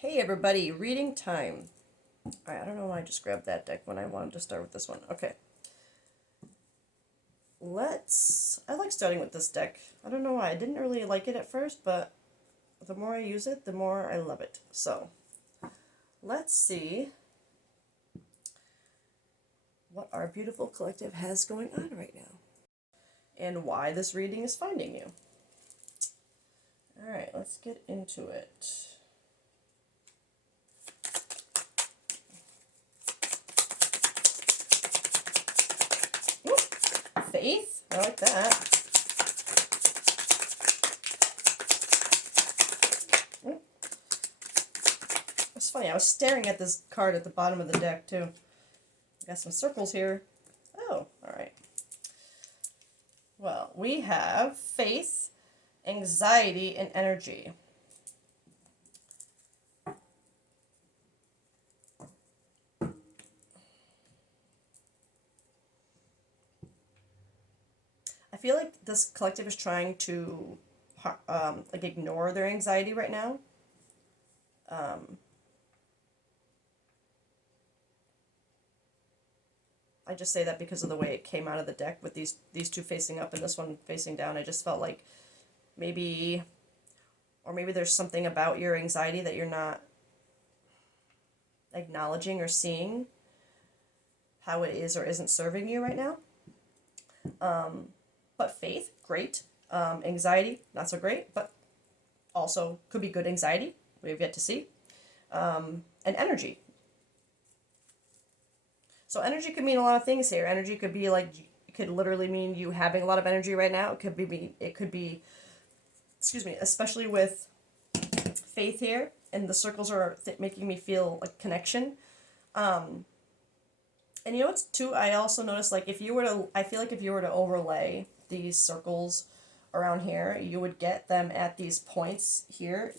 Hey everybody, reading time. Alright, I don't know why I just grabbed that deck when I wanted to start with this one. Okay. I like starting with this deck. I don't know why. I didn't really like it at first, but the more I use it, the more I love it. So, let's see what our beautiful collective has going on right now. And why this reading is finding you. Alright, let's get into it. Ooh, faith? I like that. It's funny, I was staring at this card at the bottom of the deck too. Got some circles here. Oh, alright. Well, we have faith, anxiety, and energy. I feel like this collective is trying to like ignore their anxiety right now. I just say that because of the way it came out of the deck with these two facing up and this one facing down. I just felt like maybe, or maybe there's something about your anxiety that you're not acknowledging or seeing how it is or isn't serving you right now. But faith, great. Anxiety, not so great, but also could be good anxiety. We have yet to see. And energy. So energy could mean a lot of things here. Energy could be like, it could literally mean you having a lot of energy right now. It could be, excuse me, especially with faith here, and the circles are making me feel like connection. And you know what's too, I also noticed, like, I feel like if you were to overlay these circles around here, you would get them at these points here.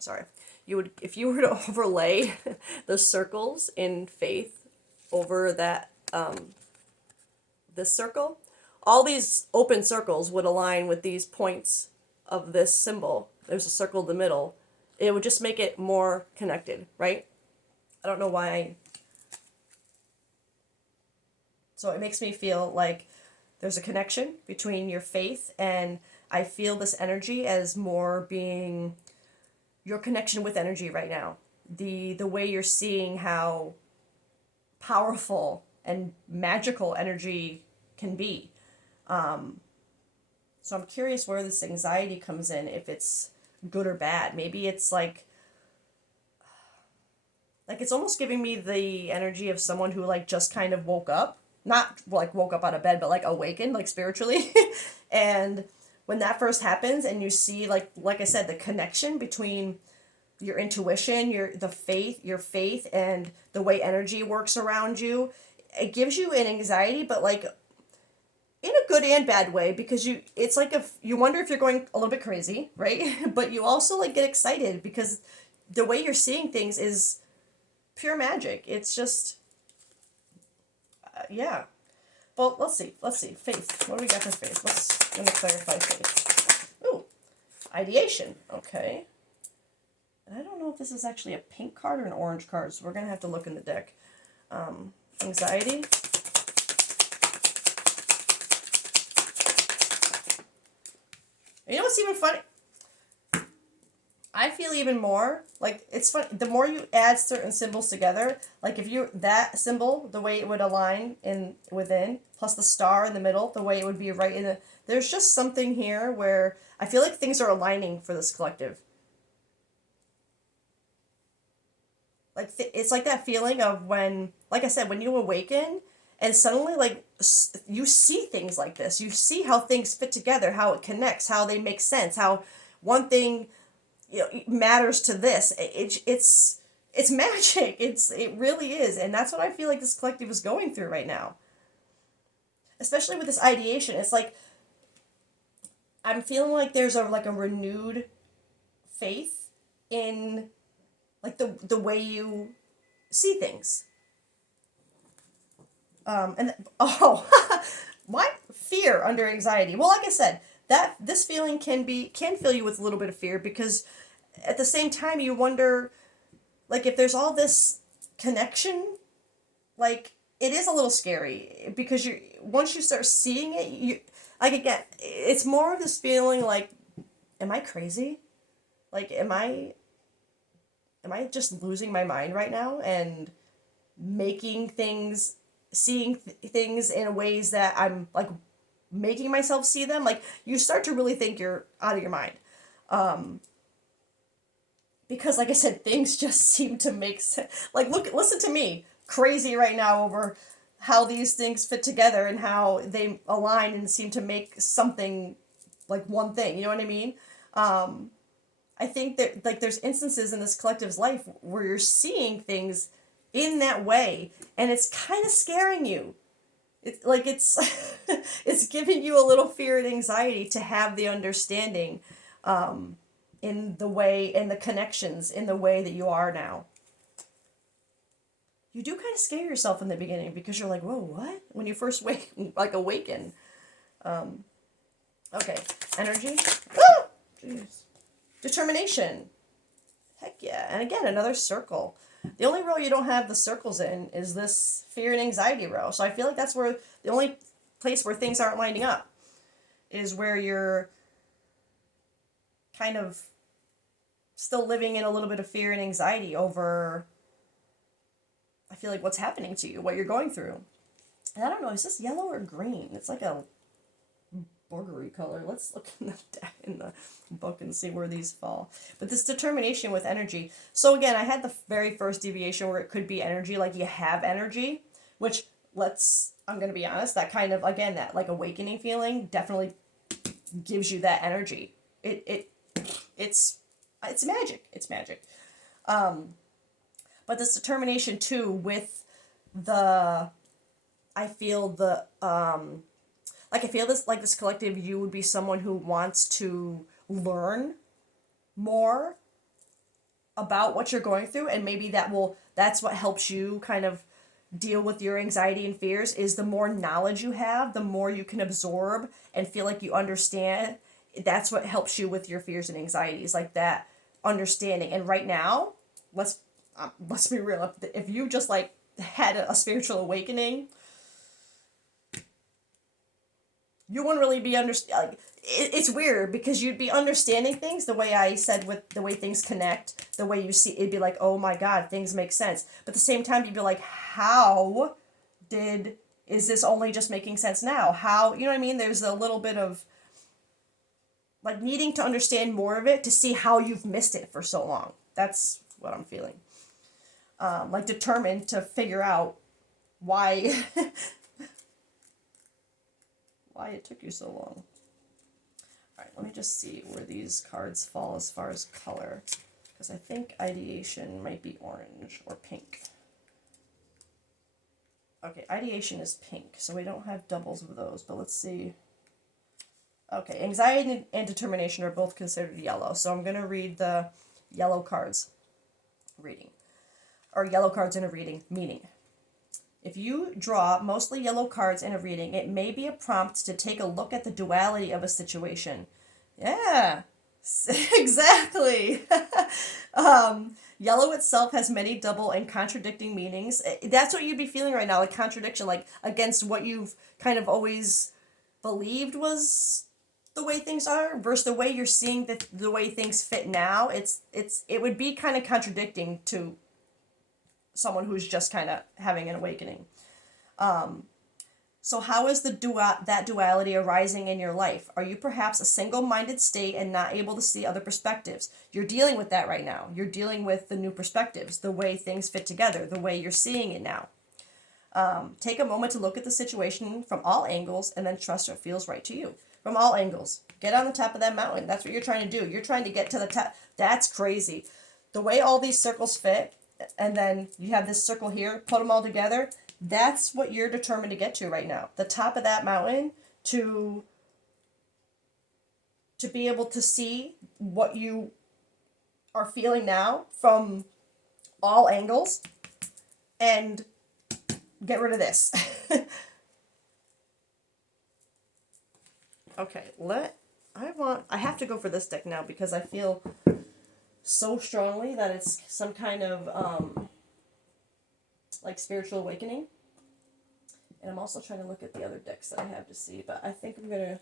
Sorry. If you were to overlay the circles in faith over that, this circle, all these open circles would align with these points of this symbol. There's a circle in the middle. It would just make it more connected, right? I don't know why. So it makes me feel like there's a connection between your faith, and I feel this energy as more being your connection with energy right now. The way you're seeing how powerful and magical energy can be. So I'm curious where this anxiety comes in, if it's good or bad. Maybe it's like it's almost giving me the energy of someone who like just kind of woke up, not like woke up out of bed, but like awakened, like spiritually. And when that first happens and you see like I said, the connection between your intuition, your faith and the way energy works around you, it gives you an anxiety, but like in a good and bad way, because it's like if you wonder if you're going a little bit crazy, right? But you also like get excited because the way you're seeing things is pure magic. It's just yeah. Well, let's see. Faith. What do we got for faith? Let me clarify faith. Ooh, ideation. Okay. And I don't know if this is actually a pink card or an orange card, so we're gonna have to look in the deck. Anxiety. You know what's even funny? I feel even more like it's fun. The more you add certain symbols together, like if you that symbol, the way it would align in within, plus the star in the middle, the way it would be right in the. There's just something here where I feel like things are aligning for this collective. Like it's like that feeling of when, like I said, when you awaken and suddenly like you see things like this. You see how things fit together, how it connects, how they make sense, how one thing matters to this. It's magic. It really is, and that's what I feel like this collective is going through right now. Especially with this ideation, it's like I'm feeling like there's a renewed faith in like the way you see things. And oh, my fear under anxiety. Well, like I said, that this feeling can fill you with a little bit of fear because at the same time you wonder like if there's all this connection, like it is a little scary because you once you start seeing it, you like again, it's more of this feeling like, am I crazy? Like am I just losing my mind right now and making things seeing things in ways that I'm like making myself see them? Like you start to really think you're out of your mind. Because like I said, things just seem to make sense. Like listen to me, crazy right now over how these things fit together and how they align and seem to make something like one thing. You know what I mean? I think that like there's instances in this collective's life where you're seeing things in that way, and it's kind of scaring you. It's like it's it's giving you a little fear and anxiety to have the understanding in the way in the connections in the way that you are now. You do kind of scare yourself in the beginning because you're like, whoa, what? When you first wake like awaken. Okay, energy. Ah! Jeez. Determination. Heck yeah. And again, another circle. The only row you don't have the circles in is this fear and anxiety row. So I feel like that's where the only place where things aren't lining up is where you're kind of still living in a little bit of fear and anxiety over, I feel like, what's happening to you, what you're going through. And I don't know, is this yellow or green? It's like a burgery color. Let's look in the book and see where these fall. But this determination with energy. So again, I had the very first deviation where it could be energy, like you have energy, which I'm going to be honest, that kind of, again, that like awakening feeling definitely gives you that energy. It's magic. It's magic. But this determination too with I feel this collective, you would be someone who wants to learn more about what you're going through, and maybe that's what helps you kind of deal with your anxiety and fears. Is the more knowledge you have, the more you can absorb and feel like you understand. That's what helps you with your fears and anxieties, like that understanding. And right now, let's be real, if you just like had a spiritual awakening, you wouldn't really be like, it's weird because you'd be understanding things the way I said, with the way things connect, the way you see, it'd be like, oh my God, things make sense. But at the same time, you'd be like, is this only just making sense now? How, you know what I mean? There's a little bit of like needing to understand more of it to see how you've missed it for so long. That's what I'm feeling. Like determined to figure out why why it took you so long. All right, let me just see where these cards fall as far as color, because I think ideation might be orange or pink. Okay, ideation is pink, so we don't have doubles of those, but let's see. Okay, anxiety and determination are both considered yellow, so I'm going to read the yellow cards reading, or yellow cards in a reading, meaning. If you draw mostly yellow cards in a reading, it may be a prompt to take a look at the duality of a situation. Yeah, exactly. Yellow itself has many double and contradicting meanings. That's what you'd be feeling right now, like contradiction, like against what you've kind of always believed was the way things are versus the way you're seeing the way things fit now. It would be kind of contradicting to someone who's just kind of having an awakening. So how is that duality arising in your life? Are you perhaps a single-minded state and not able to see other perspectives? You're dealing with that right now. You're dealing with the new perspectives, the way things fit together, the way you're seeing it now. Take a moment to look at the situation from all angles and then trust what feels right to you. From all angles. Get on the top of that mountain. That's what you're trying to do. You're trying to get to the top. That's crazy. The way all these circles fit, and then you have this circle here, put them all together, that's what you're determined to get to right now. The top of that mountain, to be able to see what you are feeling now from all angles and get rid of this. Okay, I have to go for this deck now because I feel so strongly that it's some kind of like spiritual awakening. And I'm also trying to look at the other decks that I have to see, but I think I'm gonna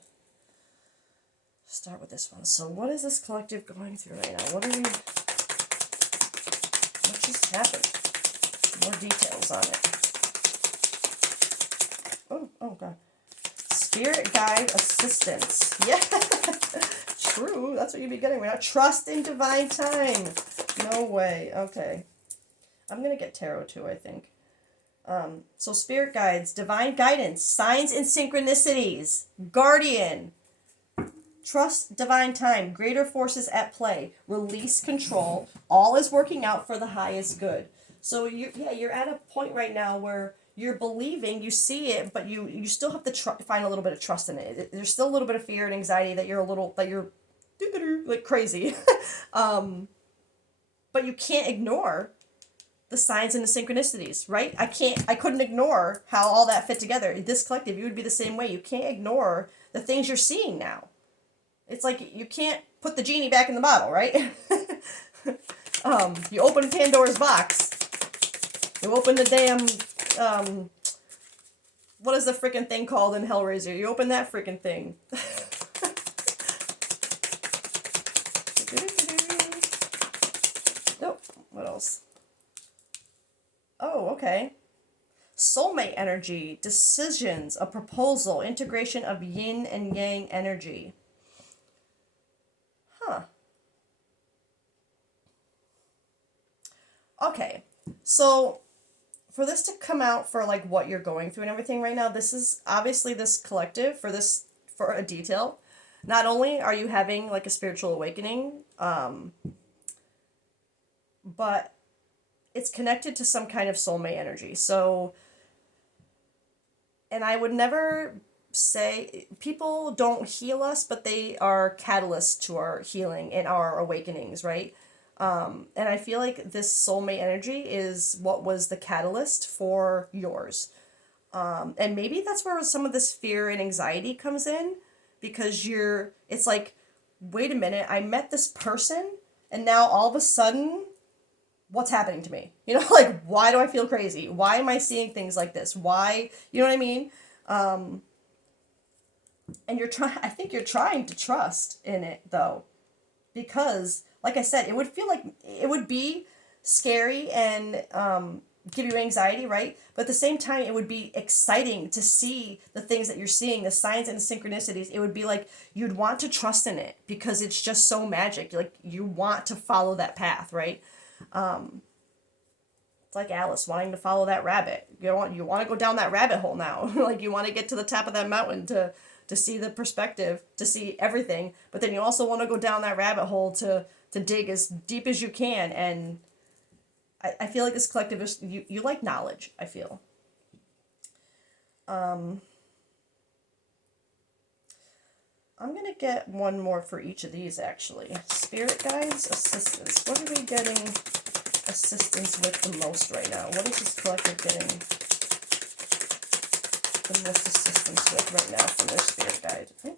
start with this one. So what is this collective going through right now? What just happened? More details on it. Oh god. Spirit guide assistance. Yeah. True. That's what you'd be getting right now. Trust in divine time. No way. Okay. I'm going to get tarot too, I think. So spirit guides, divine guidance, signs and synchronicities, guardian, trust divine time, greater forces at play, release control, all is working out for the highest good. So you're at a point right now where you're believing, you see it, but you still have to find a little bit of trust in it. There's still a little bit of fear and anxiety that you're like crazy. But you can't ignore the signs and the synchronicities, right? I couldn't ignore how all that fit together. This collective, you would be the same way. You can't ignore the things you're seeing now. It's like you can't put the genie back in the bottle, right? You open Pandora's box. You open the damn, what is the freaking thing called in Hellraiser? You open that freaking thing. Nope. What else? Oh, okay. Soulmate energy, decisions, a proposal, integration of yin and yang energy. Huh. Okay. So for this to come out for like what you're going through and everything right now, this is obviously this collective for a detail. Not only are you having like a spiritual awakening, but it's connected to some kind of soulmate energy. So, and I would never say people don't heal us, but they are catalysts to our healing and our awakenings, right? And I feel like this soulmate energy is what was the catalyst for yours. And maybe that's where some of this fear and anxiety comes in, because it's like, wait a minute, I met this person and now all of a sudden, what's happening to me? You know, like, why do I feel crazy? Why am I seeing things like this? Why, you know what I mean? And I think you're trying to trust in it though, because like I said, it would feel like it would be scary and give you anxiety, right? But at the same time, it would be exciting to see the things that you're seeing, the signs and the synchronicities. It would be like you'd want to trust in it because it's just so magic. Like you want to follow that path, right? It's like Alice wanting to follow that rabbit. You want to go down that rabbit hole now. Like you want to get to the top of that mountain to see the perspective, to see everything. But then you also want to go down that rabbit hole to dig as deep as you can. And I feel like this collective is, you like knowledge, I feel. I'm going to get one more for each of these, actually. Spirit guides, assistance. What are we getting assistance with the most right now? What is this collective getting the most assistance with right now from their spirit guide? Okay.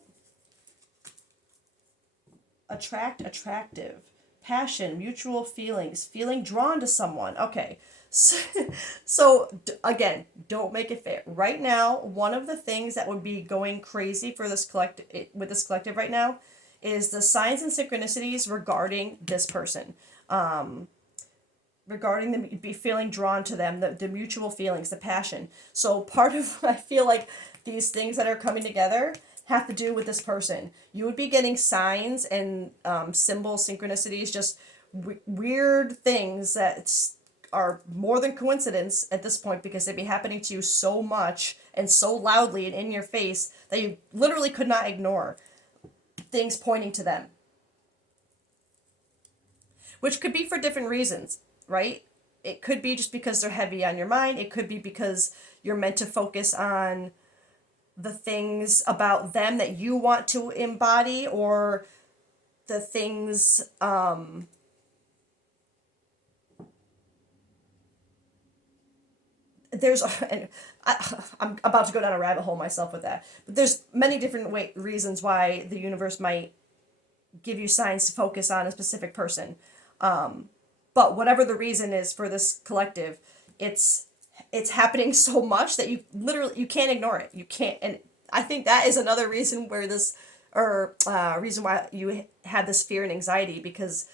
Attractive. Passion, mutual feelings, feeling drawn to someone. Okay. So again, don't make it fair. Right now, one of the things that would be going crazy for this collective right now is the signs and synchronicities regarding this person. Regarding them, be feeling drawn to them, the mutual feelings, the passion. So part of, I feel like these things that are coming together have to do with this person. You would be getting signs and symbols, synchronicities, just weird things that are more than coincidence at this point, because they'd be happening to you so much and so loudly and in your face that you literally could not ignore things pointing to them. Which could be for different reasons, right? It could be just because they're heavy on your mind. It could be because you're meant to focus on the things about them that you want to embody, or the things I'm about to go down a rabbit hole myself with that, but there's many different reasons why the universe might give you signs to focus on a specific person. But whatever the reason is for this collective, it's happening so much that you can't ignore it. You can't, and I think that is another reason where this, or reason why you have this fear and anxiety, because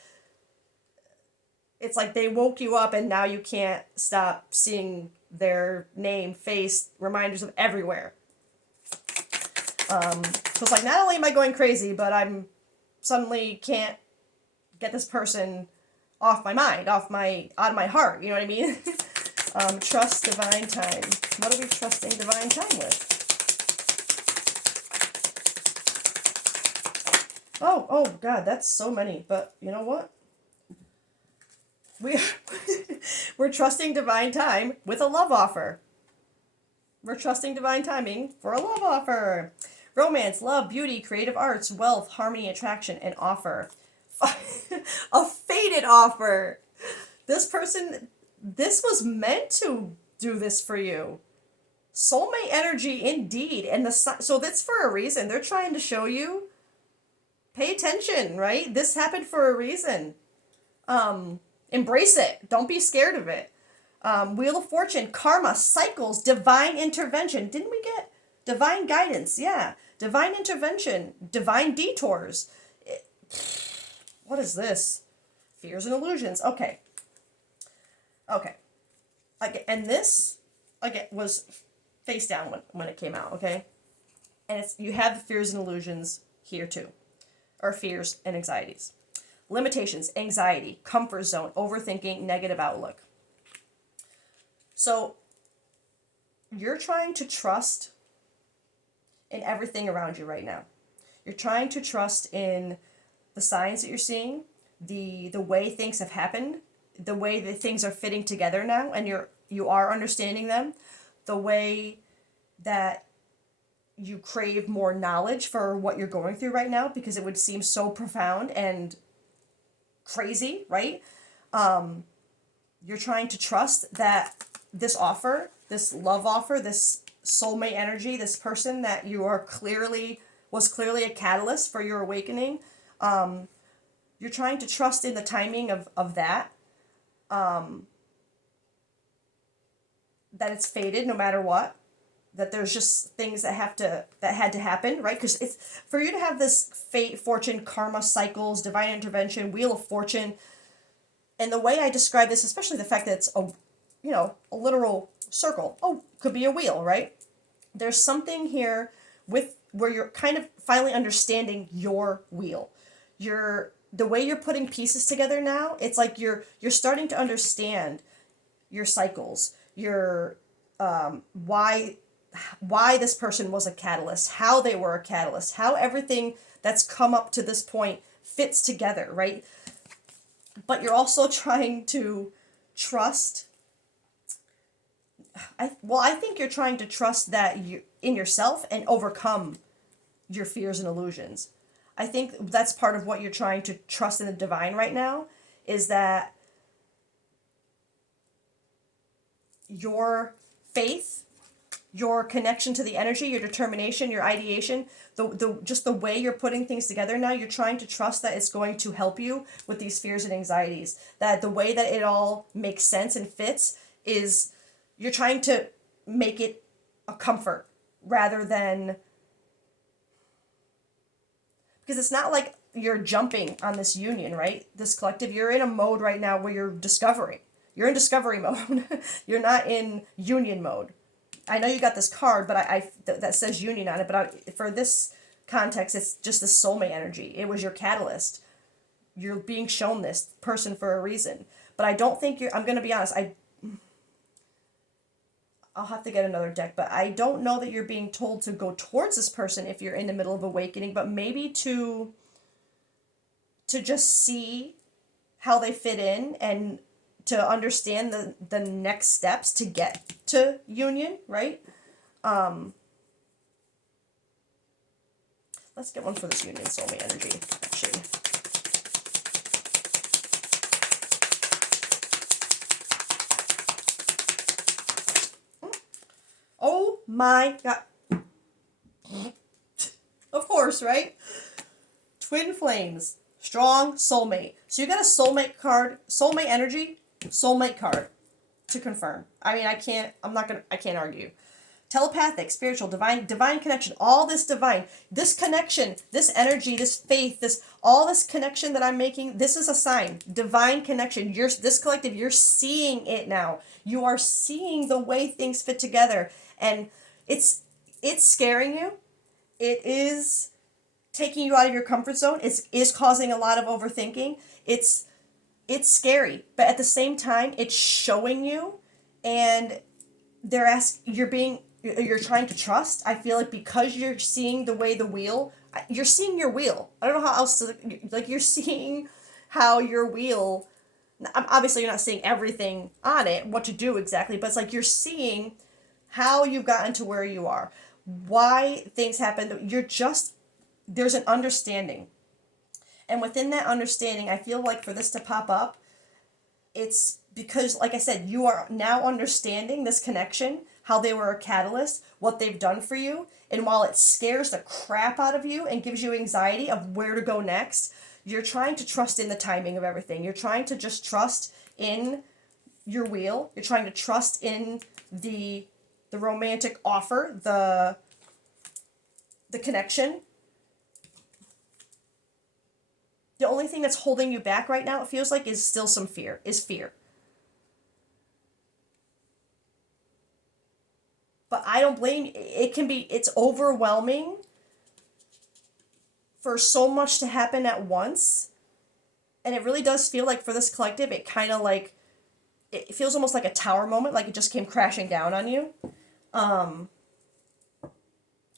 it's like they woke you up and now you can't stop seeing their name, face, reminders of everywhere. So it's like, not only am I going crazy, but I'm suddenly can't get this person off my mind, out of my heart. You know what I mean? Trust divine time. What are we trusting divine time with? Oh God, that's so many. But you know what? We're trusting divine time with a love offer. We're trusting divine timing for a love offer. Romance, love, beauty, creative arts, wealth, harmony, attraction, and offer. A fated offer. This person, this was meant to do this for you. Soulmate energy indeed. And so that's for a reason. They're trying to show you, pay attention, right? This happened for a reason. Embrace it. Don't be scared of it. Wheel of Fortune, karma, cycles, divine intervention. Didn't we get divine guidance? Yeah. Divine intervention, divine detours. What is this? Fears and illusions. Okay. And this, was face down when it came out, okay? And you have the fears and illusions here too. Or fears and anxieties. Limitations, anxiety, comfort zone, overthinking, negative outlook. So you're trying to trust in everything around you right now. You're trying to trust in the signs that you're seeing, the way things have happened, the way that things are fitting together now, and you are understanding them, the way that you crave more knowledge for what you're going through right now, because it would seem so profound and crazy, right? You're trying to trust that this offer, this love offer, this soulmate energy, this person that you are was clearly a catalyst for your awakening. You're trying to trust in the timing of that. That it's fated no matter what. That there's just things that had to happen, right? Because it's for you to have this fate, fortune, karma, cycles, divine intervention, wheel of fortune. And the way I describe this, especially the fact that it's a literal circle. Oh, could be a wheel, right? There's something here where you're kind of finally understanding your wheel. The way you're putting pieces together now, it's like you're starting to understand your cycles, your why this person was a catalyst, how they were a catalyst, how everything that's come up to this point fits together, right? But you're also trying to trust. I think you're trying to trust that you in yourself and overcome your fears and illusions. I think that's part of what you're trying to trust in the divine right now, is that your faith, your connection to the energy, your determination, your ideation, just the way you're putting things together now, you're trying to trust that it's going to help you with these fears and anxieties. That the way that it all makes sense and fits is you're trying to make it a comfort rather than, because it's not like you're jumping on this union, right? This collective, you're in a mode right now where you're discovering. You're in discovery mode. You're not in union mode. I know you got this card, but that says union on it. But for this context, it's just the soulmate energy. It was your catalyst. You're being shown this person for a reason. But I don't think I'm going to be honest. I'll have to get another deck, but I don't know that you're being told to go towards this person if you're in the middle of awakening, but maybe to just see how they fit in and to understand the next steps to get to union, right? Let's get one for this union soulmate energy, actually. Oh my God. Of course, right? Twin flames. Strong soulmate. So you got a soulmate card, soulmate energy, soulmate card to confirm. I mean, I can't argue. Telepathic, spiritual, divine connection, all this divine, this connection, this energy, this faith, all this connection that I'm making, this is a sign, divine connection. This collective, you're seeing it now. You are seeing the way things fit together, and it's scaring you. It is taking you out of your comfort zone. Is causing a lot of overthinking. It's scary, but at the same time, it's showing you, and you're trying to trust. I feel like because you're seeing the way you're seeing your wheel. I don't know how else to, like, you're seeing how your wheel, obviously you're not seeing everything on it, what to do exactly, but it's like you're seeing how you've gotten to where you are, why things happen. There's an understanding. And within that understanding, I feel like for this to pop up, it's because, like I said, you are now understanding this connection, how they were a catalyst, what they've done for you. And while it scares the crap out of you and gives you anxiety of where to go next, you're trying to trust in the timing of everything. You're trying to just trust in your wheel. You're trying to trust in the romantic offer, the connection. The only thing that's holding you back right now, it feels like, is still some fear. But I don't blame, it's overwhelming for so much to happen at once. And it really does feel like for this collective, it kind of like, it feels almost like a tower moment, like it just came crashing down on you. I'm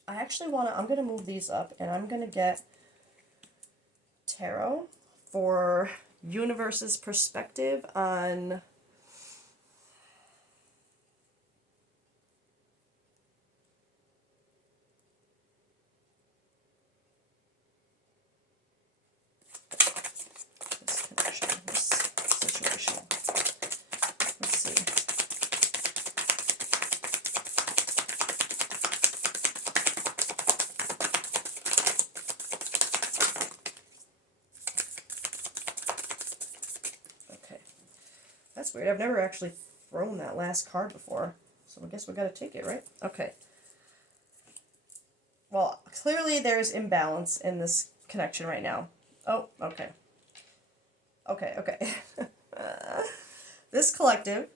going to move these up, and I'm going to get tarot for universe's perspective on this connection, this situation. Let's see. Okay. That's weird. I've never actually thrown that last card before. So I guess we gotta take it, right? Okay. Well, clearly there's imbalance in this connection right now. Oh, okay. Okay. This collective,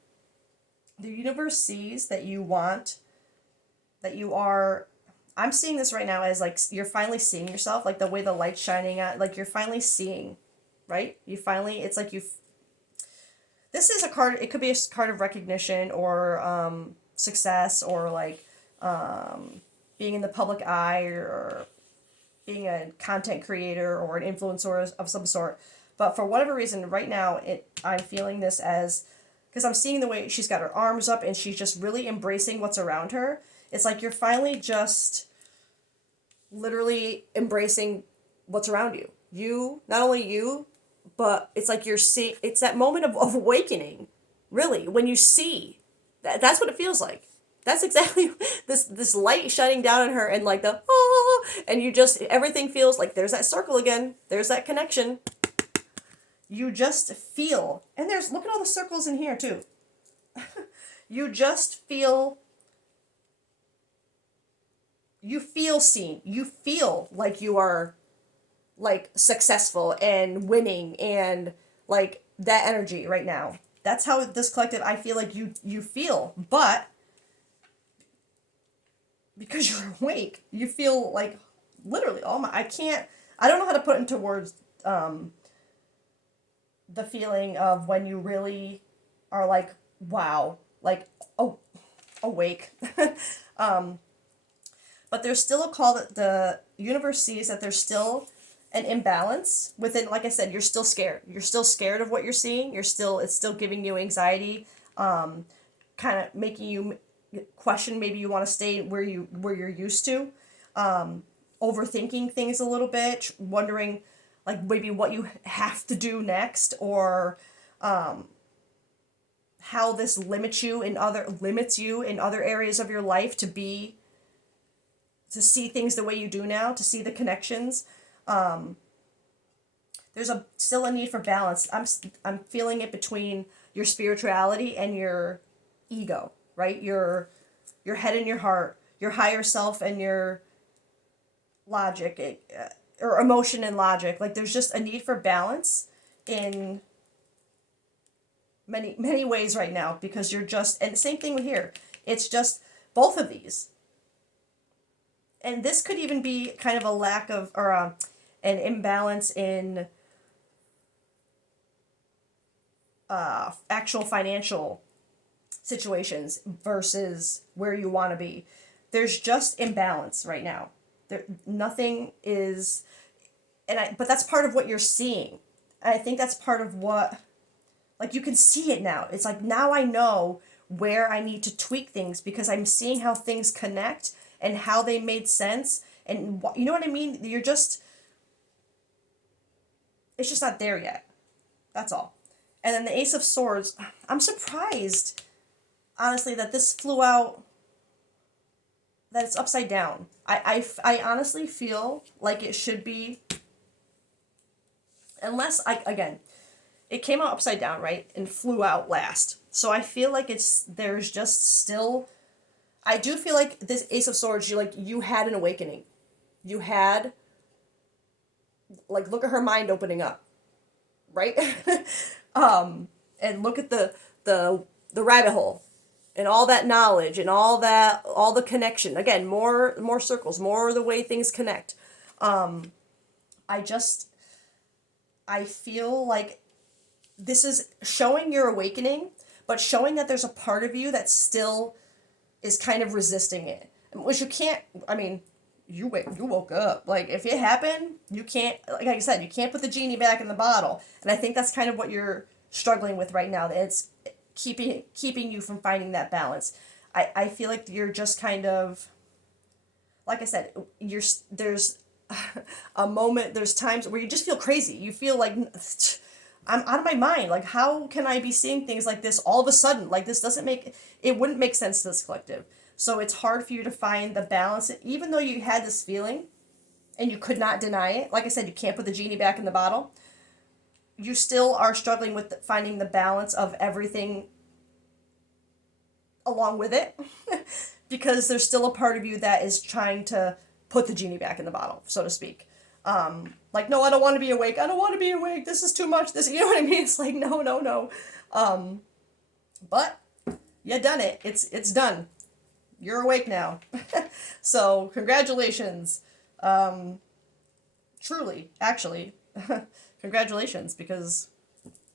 the universe sees that I'm seeing this right now as like you're finally seeing yourself, like the way the light's shining out, like you're finally seeing, right? It's like this is a card, it could be a card of recognition or success, or like being in the public eye, or being a content creator or an influencer of some sort. But for whatever reason, right now, I'm feeling this as, because I'm seeing the way she's got her arms up and she's just really embracing what's around her. It's like you're finally just literally embracing what's around you. Not only you, but it's like you're seeing, it's that moment of awakening, really, when you see. That's what it feels like. That's exactly this light shining down on her, and like and everything feels like there's that circle again. There's that connection. You just feel, and look at all the circles in here too. You just feel, seen. You feel like you are like successful and winning, and like that energy right now. That's how this collective, I feel like you feel, but because you're awake, you feel like literally, I don't know how to put into words the feeling of when you really are like, wow, like, oh, awake. But there's still a call that the universe sees, that there's still an imbalance within. Like I said, you're still scared. You're still scared of what you're seeing. It's still giving you anxiety, kind of making you question, maybe you want to stay where you're used to, overthinking things a little bit, wondering like maybe what you have to do next, or how this limits you in other areas of your life to see things the way you do now, to see the connections. there's still a need for balance. I'm feeling it between your spirituality and your ego, right? Your head and your heart, your higher self and your logic, or emotion and logic. Like there's just a need for balance in many ways right now, because you're just, and same thing here. It's just both of these. And this could even be kind of a lack of, or an imbalance in actual financial situations versus where you want to be. There's just imbalance right now. Nothing is, but that's part of what you're seeing. And I think that's part of what, like, you can see it now. It's like, now I know where I need to tweak things, because I'm seeing how things connect and how they made sense. And you know what I mean? It's just not there yet. That's all. And then the Ace of Swords, I'm surprised, honestly, that this flew out, that it's upside down. I honestly feel like it should be, unless, again, it came out upside down, right? And flew out last. So I feel like there's just still, I do feel like this Ace of Swords, you had an awakening. You had, like, look at her mind opening up, right? And look at the rabbit hole and all that knowledge and all the connection. Again, more circles, more the way things connect. I feel like this is showing your awakening, but showing that there's a part of you that still is kind of resisting it. Which you can't, I mean, you woke up. Like, if it happened, you can't, like I said, you can't put the genie back in the bottle. And I think that's kind of what you're struggling with right now. That it's keeping you from finding that balance. I feel like you're just kind of, like I said, there's a moment, there's times where you just feel crazy. You feel like, I'm out of my mind. Like, how can I be seeing things like this all of a sudden? Like, this it wouldn't make sense to this collective. So it's hard for you to find the balance, even though you had this feeling and you could not deny it. Like I said, you can't put the genie back in the bottle. You still are struggling with finding the balance of everything along with it, because there's still a part of you that is trying to put the genie back in the bottle, so to speak. Like, no, I don't want to be awake. I don't want to be awake. This is too much. You know what I mean? It's like, no. But you done it. It's done. You're awake now. So congratulations. Truly, actually, congratulations, because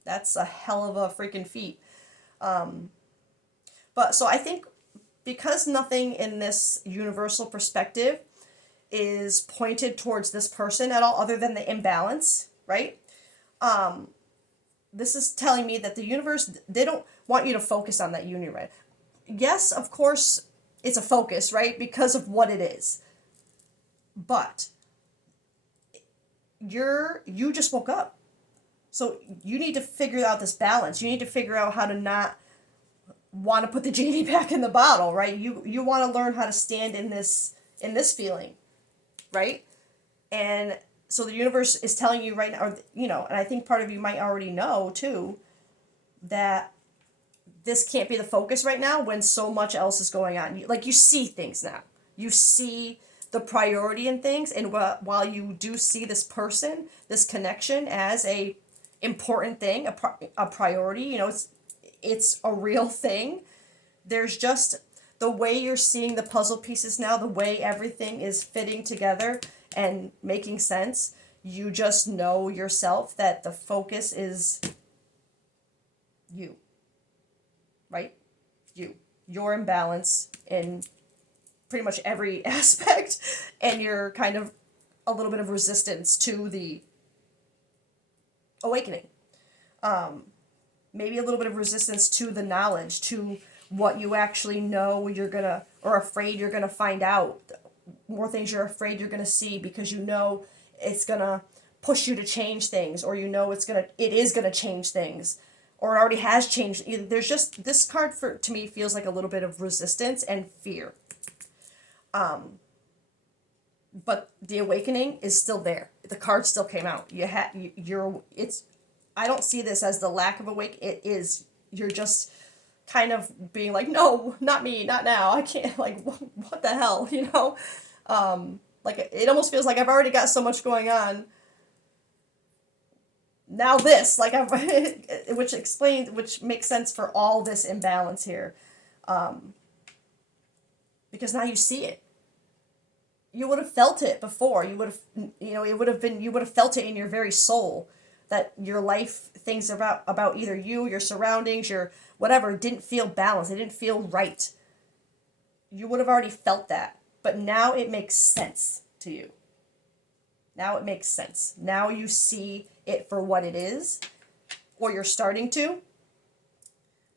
that's a hell of a freaking feat. But so I think, because nothing in this universal perspective is pointed towards this person at all, other than the imbalance, right? This is telling me that the universe, they don't want you to focus on that union, right? Yes, of course, it's a focus, right? Because of what it is. But you just woke up. So you need to figure out this balance. You need to figure out how to not want to put the genie back in the bottle, right? You want to learn how to stand in this feeling, right? And so the universe is telling you right now, or, and I think part of you might already know too, that this can't be the focus right now when so much else is going on. You see things now. You see the priority in things, and while you do see this person, this connection as a important thing, a priority, it's a real thing. There's just the way you're seeing the puzzle pieces now, the way everything is fitting together and making sense. You just know yourself that the focus is you, right? You're in balance in pretty much every aspect, and you're kind of a little bit of resistance to the awakening. Maybe a little bit of resistance to the knowledge, to what you actually know or afraid you're gonna find out. More things you're afraid you're gonna see, because it's gonna push you to change things, or it is gonna change things, or it already has changed. There's just, this card to me feels like a little bit of resistance and fear. but the awakening is still there. The card still came out. You're it's I don't see this as the lack of awake. It is, you're just kind of being like, no, not me, not now. I can't, like, what the hell, you know? Like, it almost feels like I've already got so much going on. Now this, like, I've, which makes sense for all this imbalance here. Because now you see it. You would have felt it before. You would have, it would have been, you would have felt it in your very soul that your life, things about either you, your surroundings, your whatever, didn't feel balanced. It didn't feel right. You would have already felt that. But now it makes sense to you. Now it makes sense. Now you see it for what it is, or you're starting to,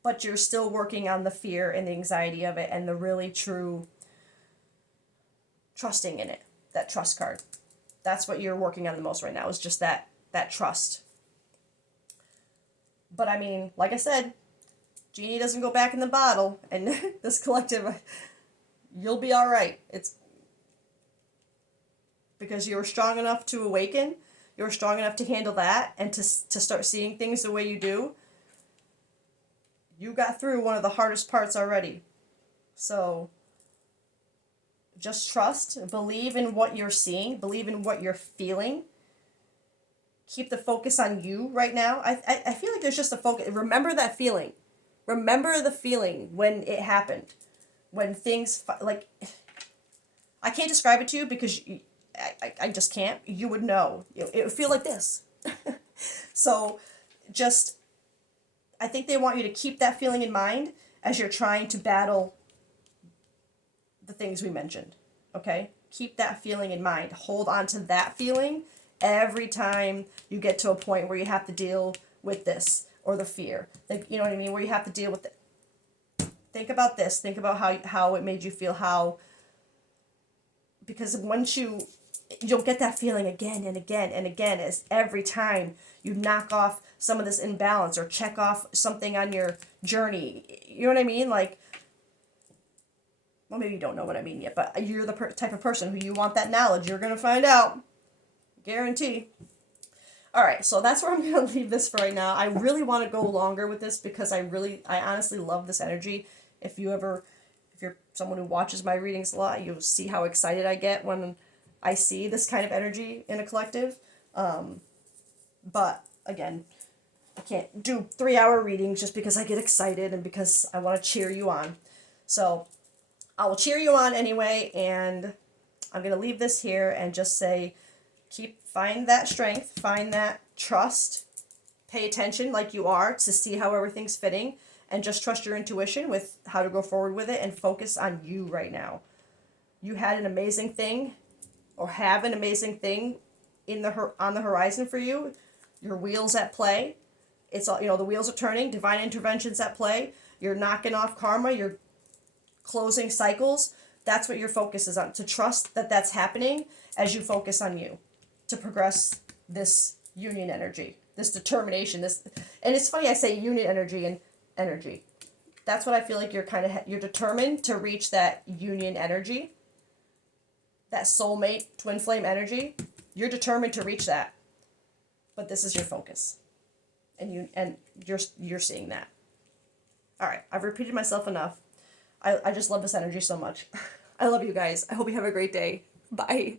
but you're still working on the fear and the anxiety of it and the really true trusting in it. That trust card. That's what you're working on the most right now, is just that trust. But I mean, like I said, genie doesn't go back in the bottle, and this collective, you'll be all right. It's because you were strong enough to awaken, you were strong enough to handle that, and to start seeing things the way you do. You got through one of the hardest parts already. So just trust, believe in what you're seeing, believe in what you're feeling. Keep the focus on you right now. I feel like there's just a focus. Remember that feeling. Remember the feeling when it happened. When things, like, I can't describe it to you because I just can't. You would know. It would feel like this. So just, I think they want you to keep that feeling in mind as you're trying to battle the things we mentioned. Okay? Keep that feeling in mind. Hold on to that feeling every time you get to a point where you have to deal with this or the fear. Like, you know what I mean? Where you have to deal with it. Think about this. Think about how it made you feel, because once you'll get that feeling again and again and again, as every time you knock off some of this imbalance or check off something on your journey. You know what I mean? Like, well, maybe you don't know what I mean yet, but you're the type of person who you want that knowledge. You're going to find out. Guarantee. All right, so that's where I'm going to leave this for right now. I really want to go longer with this because I honestly love this energy. If you're someone who watches my readings a lot, you'll see how excited I get when I see this kind of energy in a collective. But again, I can't do 3-hour readings just because I get excited and because I want to cheer you on. So I will cheer you on anyway, and I'm going to leave this here and just say, find that strength, find that trust, pay attention like you are to see how everything's fitting, and just trust your intuition with how to go forward with it and focus on you right now. You had an amazing thing, or have an amazing thing on the horizon for you. Your wheels at play. It's all, the wheels are turning, divine interventions at play. You're knocking off karma, you're closing cycles. That's what your focus is on, to trust that that's happening as you focus on you, to progress this union energy, this determination, and it's funny I say union energy and energy. That's what I feel like you're determined to reach, that union energy, that soulmate twin flame energy. You're determined to reach that, but this is your focus, and you're seeing that. All right, I've repeated myself enough. I just love this energy so much. I love you guys. I hope you have a great day. Bye.